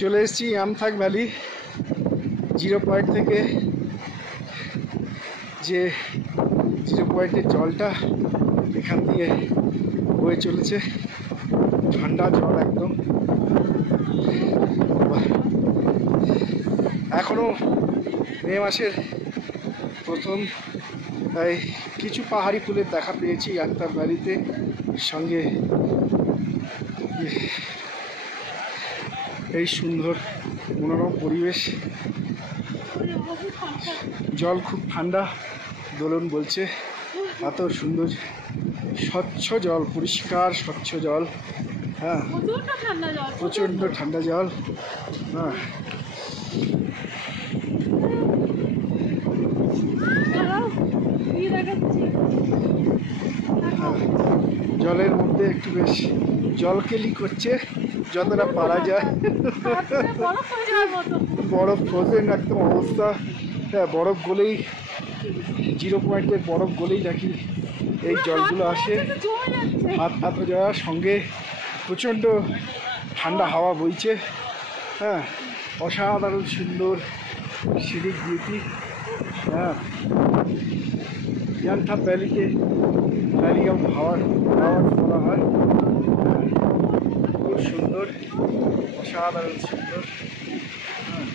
চলে এসেছি আমথাং valley zero point থেকে। যে জিরো পয়েন্টের জলটা এখান দিয়ে বয়ে চলেছে, ঠান্ডা জল একদম। এখনো মে মাসের প্রথম, তাই কিছু পাহাড়ি ফুলের দেখা পেয়েছি আমথাং ভ্যালিতে। সঙ্গে এই সুন্দর মনোরম পরিবেশ, জল খুব ঠান্ডা। দোলন বলছে এত সুন্দর স্বচ্ছ জল, পরিষ্কার স্বচ্ছ জল। হ্যাঁ, প্রচণ্ড ঠান্ডা জল। হ্যাঁ, জলের মধ্যে একটু বেশ জলকেলি করছে যতটা পারা যায়। বরফ ফ্রোজেন একদম অবস্থা। হ্যাঁ, বরফ গলেই, জিরো পয়েন্টের বরফ গলেই নাকি এই জলগুলো আসে। হাত হাত যাওয়ার সঙ্গে প্রচণ্ড ঠান্ডা হাওয়া বইছে। হ্যাঁ, অসাধারণ সুন্দর সিনিক বিউটি। হ্যাঁ, আমথাং ভ্যালিকে ভ্যালি অফ হাওয়ার বলা হয়। খুব সুন্দর, অসাধারণ সুন্দর। হ্যাঁ।